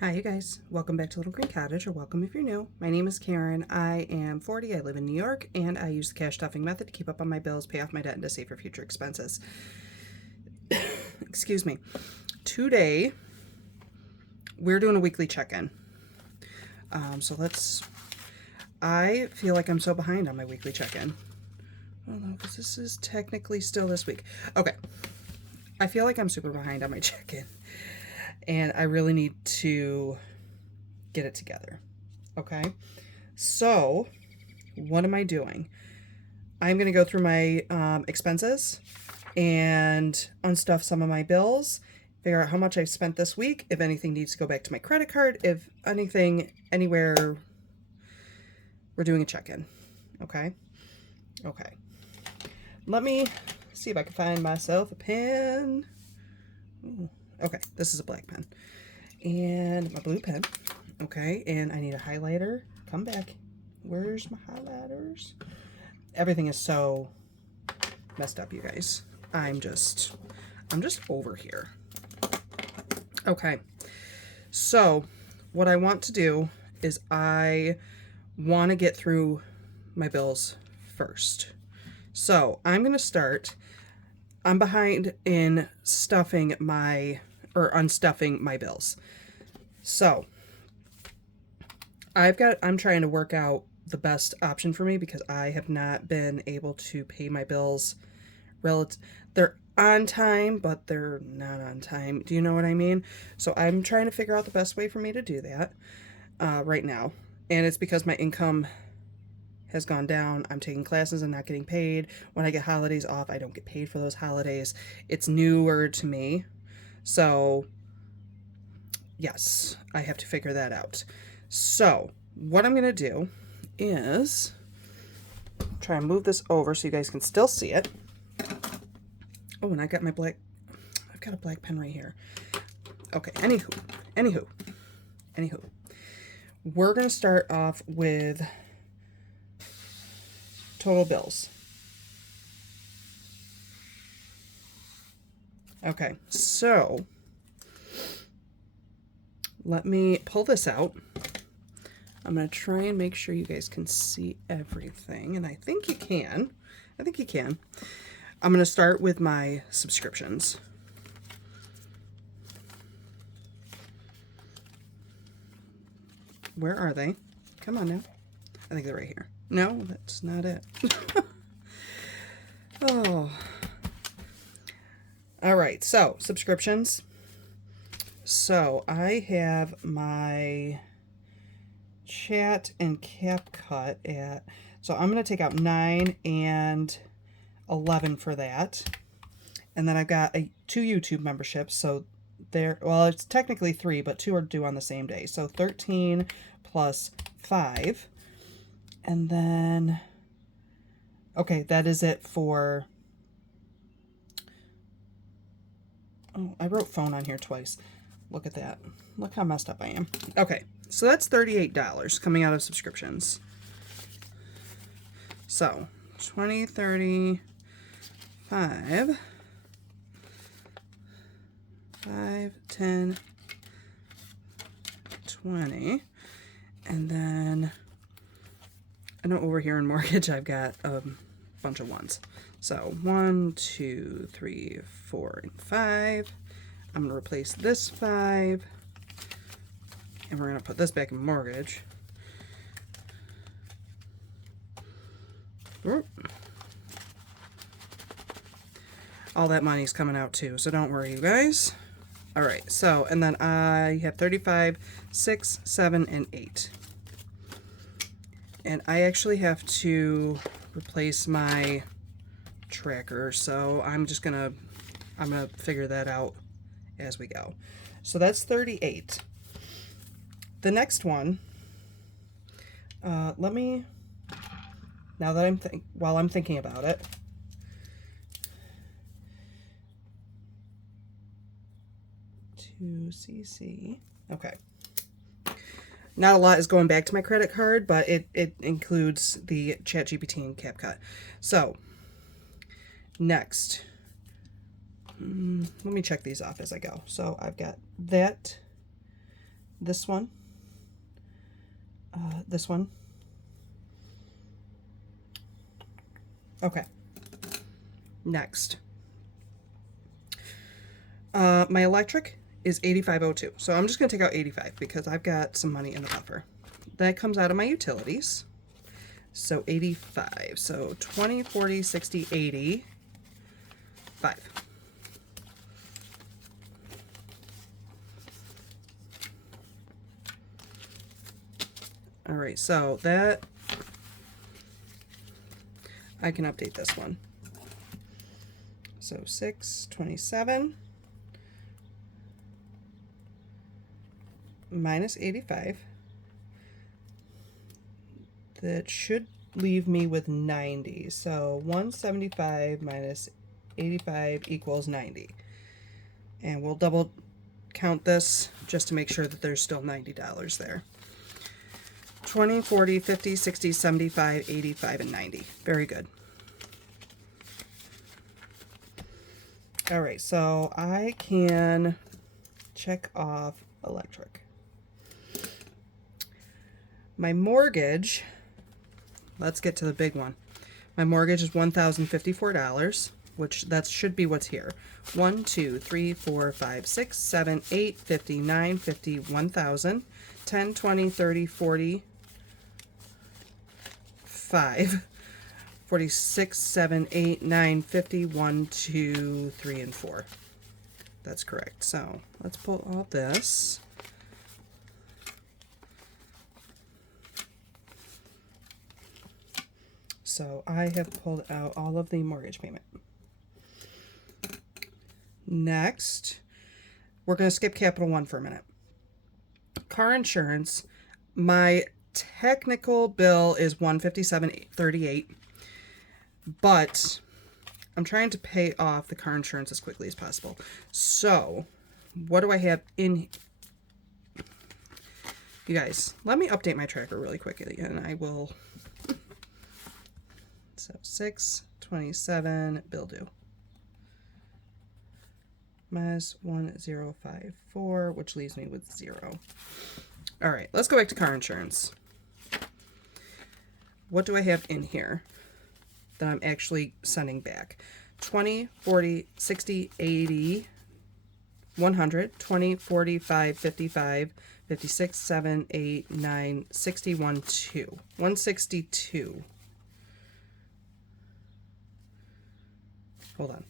Hi, you guys. Welcome back to Little Green Cottage, or welcome if you're new. My name is Karen. I am 40. I live in New York, and I use the cash stuffing method to keep up on my bills, pay off my debt, and to save for future expenses. Excuse me. Today, we're doing a weekly check-in. I feel like I'm so behind on my weekly check-in. Oh no, because this is technically still this week. Okay. I feel like I'm super behind on my check-in, and I really need to get it together. Okay? So, what am I doing? I'm going to go through my expenses and unstuff some of my bills, figure out how much I've spent this week, if anything needs to go back to my credit card, if anything, anywhere, we're doing a check-in. Okay? Okay. Let me see if I can find myself a pen. Ooh. Okay, this is a black pen. And my blue pen. Okay, and I need a highlighter. Come back. Where's my highlighters? Everything is so messed up, you guys. I'm just over here. Okay. So, what I want to do is I want to get through my bills first. So, I'm going to start. I'm behind in unstuffing my bills. So, I'm trying to work out the best option for me because I have not been able to pay my bills they're on time, but they're not on time. Do you know what I mean? So I'm trying to figure out the best way for me to do that right now. And it's because my income has gone down. I'm taking classes and not getting paid. When I get holidays off, I don't get paid for those holidays. It's newer to me. So, yes, I have to figure that out. So, what I'm going to do is try and move this over so you guys can still see it. Oh, and I've got a black pen right here. Okay, anywho. We're going to start off with total bills. Okay, so let me pull this out. I'm going to try and make sure you guys can see everything, and I think you can. I'm going to start with my subscriptions. Where are they? Come on now. I think they're right here. No, that's not it. Oh. All right, so subscriptions. So I have my chat and CapCut at, so I'm going to take out 9 and 11 for that. And then I've got 2 YouTube memberships, so well, it's technically 3, but 2 are due on the same day. So 13 plus 5. And then, okay, that is it for, oh, I wrote phone on here twice. Look at that. Look how messed up I am. Okay, so that's $38 coming out of subscriptions. So, 20, 30, 5, 10, 20, and then I know over here in mortgage I've got a bunch of ones. So 1, 2, 3, 4, and 5. I'm going to replace this 5, and we're going to put this back in mortgage. All that money's coming out too, so don't worry, you guys. All right, so, and then I have 35, 6, 7, and 8. And I actually have to replace my tracker, so I'm gonna figure that out as we go. So that's 38. The next one, let me, now that while I'm thinking about it, CC. Okay. Not a lot is going back to my credit card, but it includes the ChatGPT and CapCut. So, next. Let me check these off as I go. So, I've got that, this one, this one. Okay. Next. My electric is $85.02. So I'm just going to take out 85 because I've got some money in the buffer. That comes out of my utilities. So 85. So 20, 40, 60, 80, 5. All right, so that I can update this one. So 627 minus 85. That should leave me with 90. So 175 minus 85 equals 90. And we'll double count this just to make sure that there's still $90 there. 20, 40, 50, 60, 75, 85, and 90. Very good. All right, so I can check off electric. My mortgage, let's get to the big one. My mortgage is $1,054, which that should be what's here. 1, 2, 3, 4, 5, 6, 7, 8, 50, 9, 50, 1,000, 10, 20, 30, 40, 5, 46, 7, 8, 9, 50, 1, 2, 3, and 4. That's correct. So let's pull out this. So I have pulled out all of the mortgage payment. Next, we're going to skip Capital One for a minute. Car insurance, my technical bill is $157.38, but I'm trying to pay off the car insurance as quickly as possible. So what do I have in? You guys, let me update my tracker really quickly and I will. So 627 bill due minus 1054, which leaves me with 0. All right, let's go back to car insurance. What do I have in here that I'm actually sending back? 20, 40, 60, 80, 100, 20, 45, 55, 56, 7, 8, 9, 61, 2. 162. Hold on.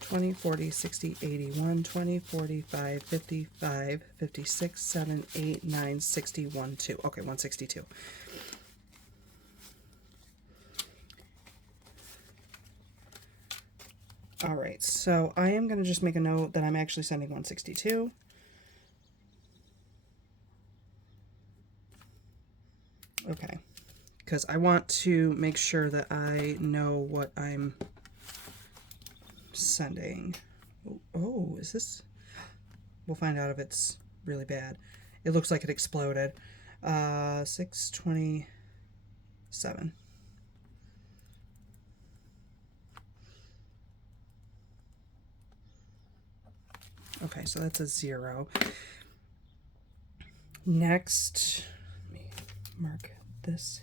20, 40, 60, 81, 20, 45, 55, 56, 7, 8, 9, 61, 2. Okay, 162. All right, so I am going to just make a note that I'm actually sending 162. Okay, because I want to make sure that I know what I'm sending. Oh, is this? We'll find out if it's really bad. It looks like it exploded. 627. Okay, so that's a 0. Next, let me mark this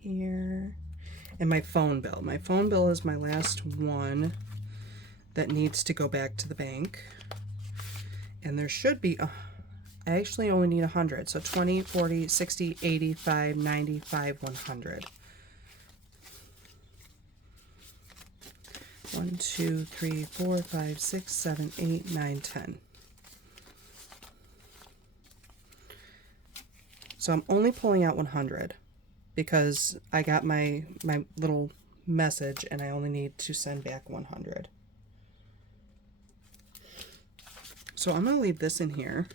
here. And my phone bill. My phone bill is my last one that needs to go back to the bank. And there should be, I actually only need 100. So 20, 40, 60, 85, 95, 100. 1, 2, 3, 4, 5, 6, 7, 8, 9, 10. So I'm only pulling out 100 because I got my little message and I only need to send back 100. So I'm going to leave this in here.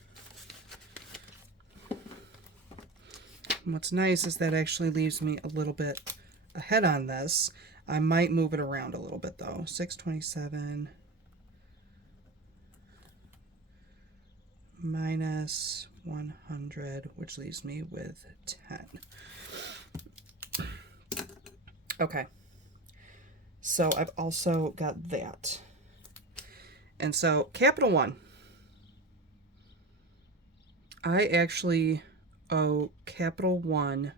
And what's nice is that actually leaves me a little bit ahead on this. I might move it around a little bit though. 627 minus 100, which leaves me with 10. Okay. So I've also got that. And so Capital One. I actually owe Capital One.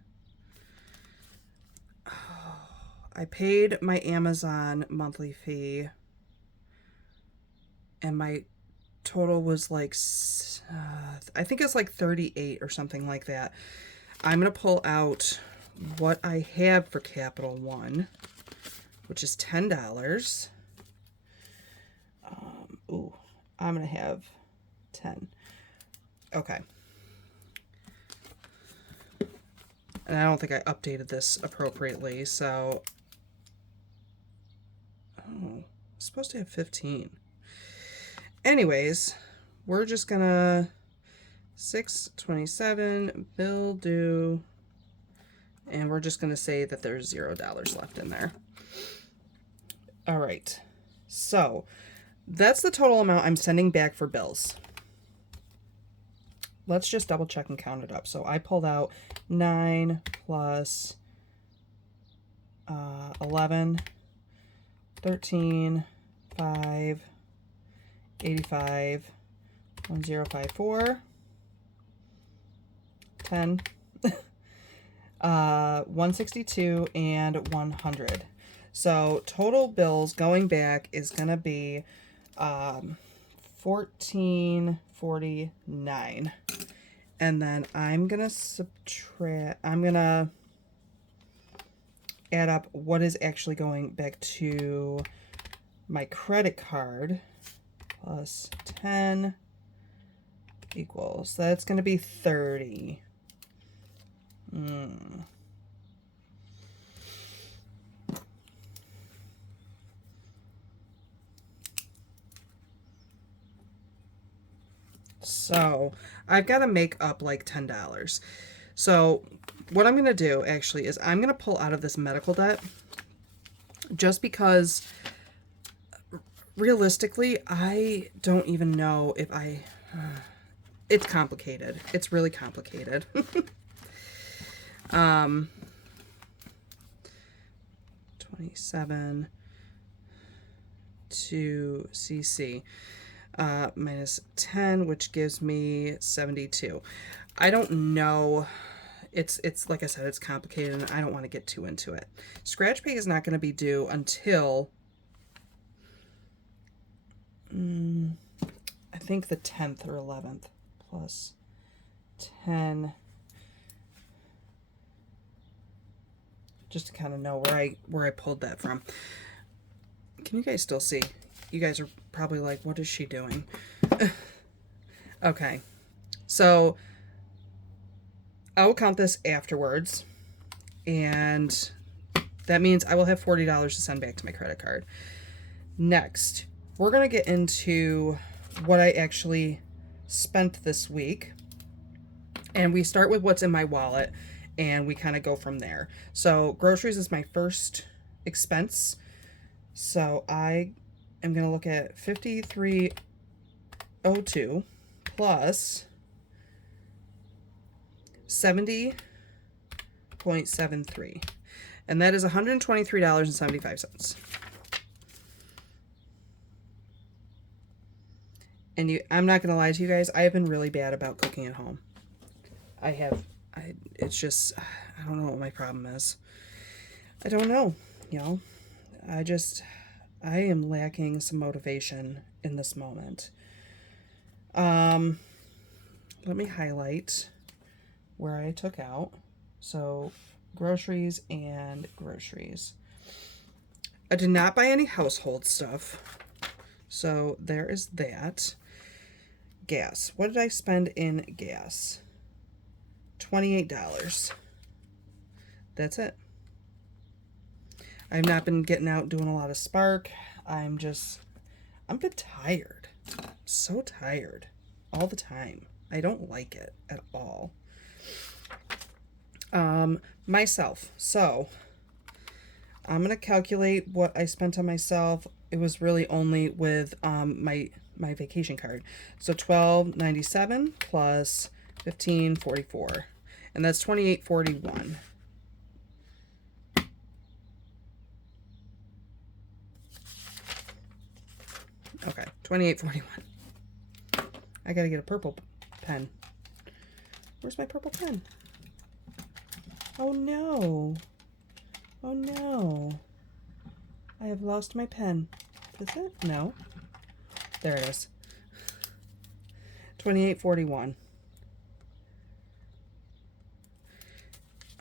I paid my Amazon monthly fee, and my total was like, I think it's like 38 or something like that. I'm going to pull out what I have for Capital One, which is $10. Ooh, I'm going to have 10. Okay. And I don't think I updated this appropriately, so... Oh, I'm supposed to have 15. Anyways, we're just gonna... 627, bill due, and we're just gonna say that there's $0 left in there. All right, so that's the total amount I'm sending back for bills. Let's just double check and count it up. So I pulled out 9 plus 11, 13, 5, 85, 1054, 10, 162, and 100. So total bills going back is going to be 1449. And then I'm going to subtract, I'm going to add up what is actually going back to my credit card. Plus 10 equals, that's going to be 30. So I've got to make up like $10. So what I'm going to do actually is I'm going to pull out of this medical debt, just because realistically I don't even know if it's complicated. It's really complicated. 27 to CC. Minus 10, which gives me 72. I don't know. It's like I said, it's complicated, and I don't want to get too into it. Scratch pay is not going to be due until I think the 10th or 11th. Plus 10, just to kind of know where I pulled that from. Can you guys still see? You guys are probably like, what is she doing? Okay, so I will count this afterwards, and that means I will have $40 to send back to my credit card. Next, we're going to get into what I actually spent this week, and we start with what's in my wallet, and we kind of go from there. So groceries is my first expense, so I am going to look at 5302 plus 70.73, and that is $123.75. And I'm not gonna lie to you guys, I have been really bad about cooking at home. It's just, I don't know what my problem is. I don't know, you know. I am lacking some motivation in this moment. Let me highlight where I took out. So groceries and groceries. I did not buy any household stuff, so there is that. Gas. What did I spend in gas? $28. That's it. I've not been getting out doing a lot of Spark. I'm a bit tired. So tired all the time. I don't like it at all. Myself. So I'm going to calculate what I spent on myself. It was really only with my vacation card. So $12.97 plus $15.44, and that's $28.41. Okay, $28.41. I gotta get a purple pen. Where's my purple pen? Oh no. Oh no. I have lost my pen. Is it? No. There it is. 28.41.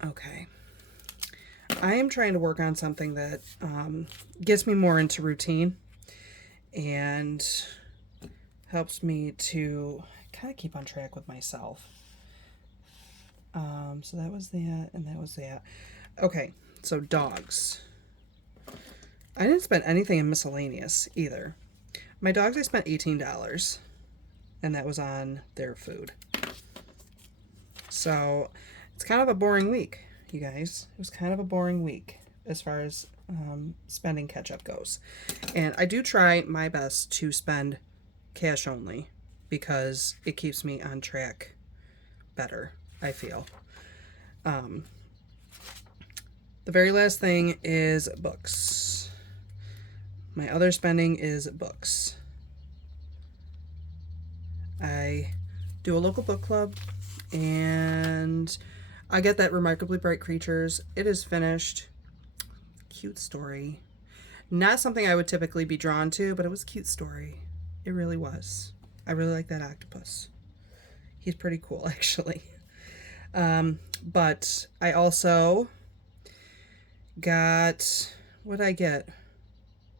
Okay. I am trying to work on something that gets me more into routine and helps me to kind of keep on track with myself. So that was that, and that was that. Okay, so dogs. I didn't spend anything in miscellaneous either. My dogs, I spent $18, and that was on their food. So it's kind of a boring week, you guys. It was kind of a boring week as far as spending catch-up goes. And I do try my best to spend cash only because it keeps me on track better, I feel. The very last thing is books. My other spending is books. I do a local book club, and I get that Remarkably Bright Creatures. It is finished. Cute story. Not something I would typically be drawn to, but it was a cute story. It really was. I really like that octopus. He's pretty cool, actually. But I also got, what did I get?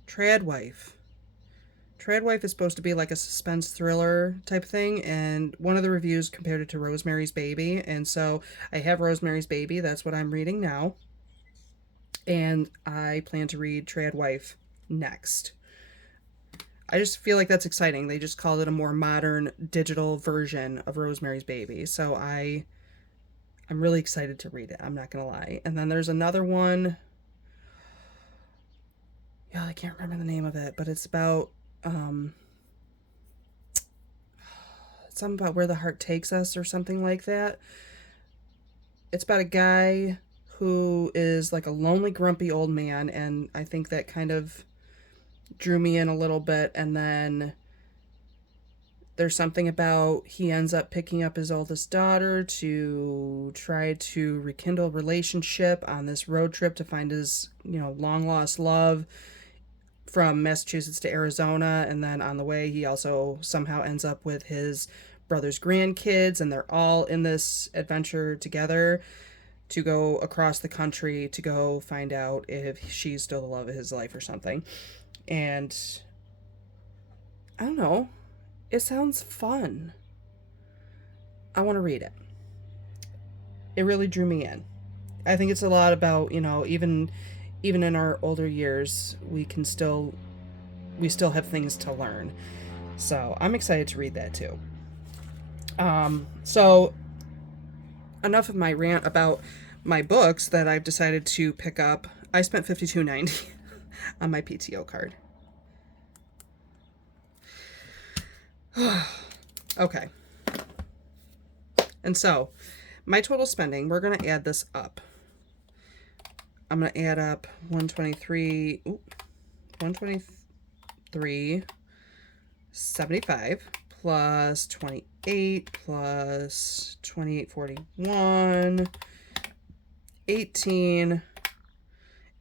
Tradwife. Tradwife is supposed to be like a suspense thriller type thing, and one of the reviews compared it to Rosemary's Baby, and so I have Rosemary's Baby. That's what I'm reading now, and I plan to read Tradwife next. I just feel like that's exciting. They just called it a more modern digital version of Rosemary's Baby, so I'm really excited to read it. I'm not gonna lie. And then there's another one. Yeah, I can't remember the name of it, but it's about something about Where the Heart Takes Us or something like that. It's about a guy who is like a lonely, grumpy old man, and I think that kind of drew me in a little bit. And then there's something about he ends up picking up his oldest daughter to try to rekindle a relationship on this road trip to find his, long lost love from Massachusetts to Arizona. And then on the way, he also somehow ends up with his brother's grandkids, and they're all in this adventure together to go across the country to go find out if she's still the love of his life or something. And I don't know. It sounds fun. I want to read it. It really drew me in. I think it's a lot about, even in our older years, we still have things to learn. So I'm excited to read that too. So enough of my rant about my books that I've decided to pick up. I spent $52.90 on my PTO card. Okay. And so, my total spending, we're going to add this up. I'm going to add up 123.75 plus 28 plus 28.41, 18,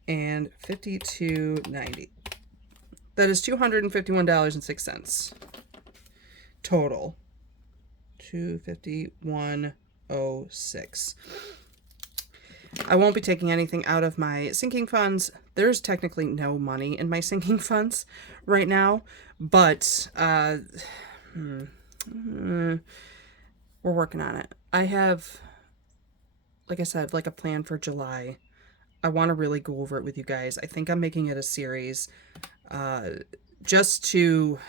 and 52.90. That is $251.06 total. 251.06. I won't be taking anything out of my sinking funds. There's technically no money in my sinking funds right now, but we're working on it. I have, like I said, like a plan for July. I want to really go over it with you guys. I think I'm making it a series just to...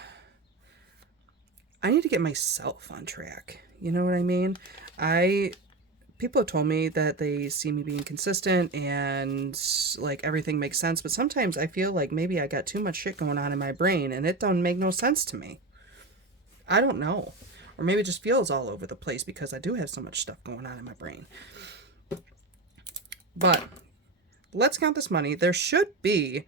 I need to get myself on track. You know what I mean? People have told me that they see me being consistent and like everything makes sense, but sometimes I feel like maybe I got too much shit going on in my brain and it don't make no sense to me. I don't know. Or maybe it just feels all over the place because I do have so much stuff going on in my brain. But let's count this money. There should be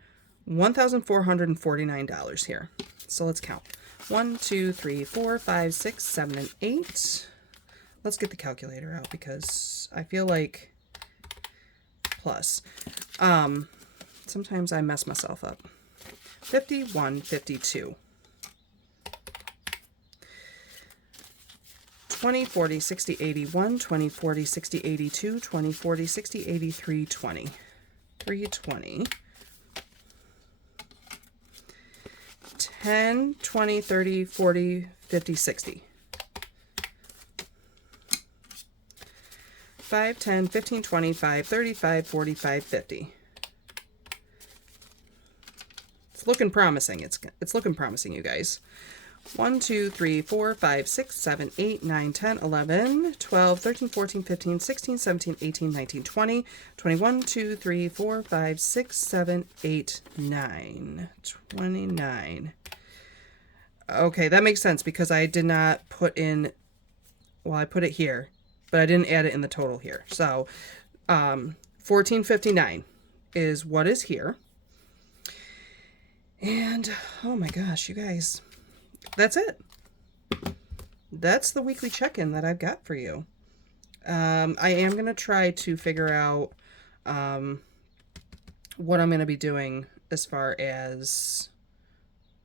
$1,449 here. So let's count. 1, 2, 3, 4, 5, 6, 7, and 8. let's get the calculator out because I feel like plus. Sometimes I mess myself up. 51, 52. 20, 40, 60, 81, 20, 40, 60, 82, 20, 40, 60, 83, 20. 320. 10, 20, 30, 40, 50, 60. 5, 10, 15, 25, 35, 45, 50. It's looking promising. It's looking promising, you guys. 1, 2, 3, 4, 5, 6, 7, 8, 9, 10, 11, 12, 13, 14, 15, 16, 17, 18, 19, 20, 21, 2, 3, 4, 5, 6, 7, 8, 9, 29. Okay, that makes sense because I did not put in, well, I put it here, but I didn't add it in the total here. So 1459 is what is here. And oh my gosh, you guys, that's it. That's the weekly check-in that I've got for you. I am going to try to figure out what I'm going to be doing as far as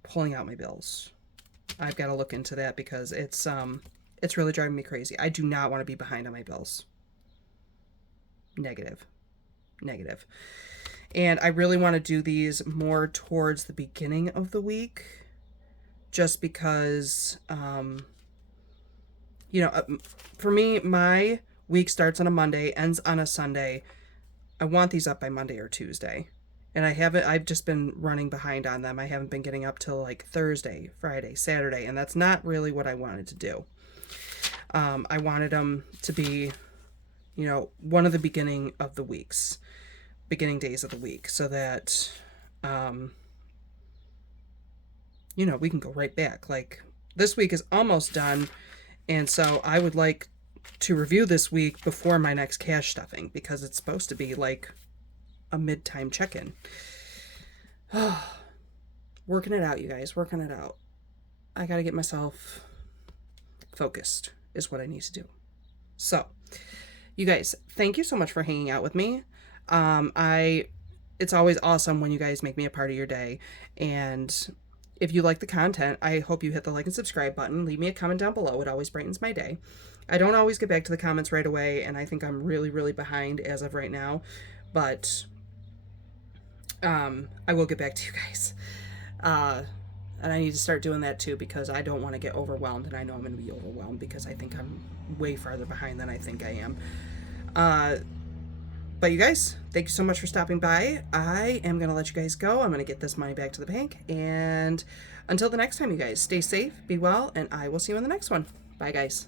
pulling out my bills. I've got to look into that because it's really driving me crazy. I do not want to be behind on my bills. Negative. And I really want to do these more towards the beginning of the week, just because, you know, for me, my week starts on a Monday, ends on a Sunday. I want these up by Monday or Tuesday. And I've just been running behind on them. I haven't been getting up till like Thursday, Friday, Saturday, and that's not really what I wanted to do. I wanted them to be, you know, one of the beginning days of the week, so that, you know, we can go right back. Like, this week is almost done, and so I would like to review this week before my next cash stuffing, because it's supposed to be like a mid-time check-in. Working it out, you guys, working it out. I gotta get myself focused is what I need to do. So, you guys, thank you so much for hanging out with me. It's always awesome when you guys make me a part of your day, and if you like the content, I hope you hit the like and subscribe button. Leave me a comment down below. It always brightens my day. I don't always get back to the comments right away, and I think I'm really, really behind as of right now, but I will get back to you guys. And I need to start doing that too, because I don't want to get overwhelmed, and I know I'm going to be overwhelmed because I think I'm way farther behind than I think I am. But you guys, thank you so much for stopping by. I am going to let you guys go. I'm going to get this money back to the bank. And until the next time, you guys, stay safe, be well, and I will see you in the next one. Bye, guys.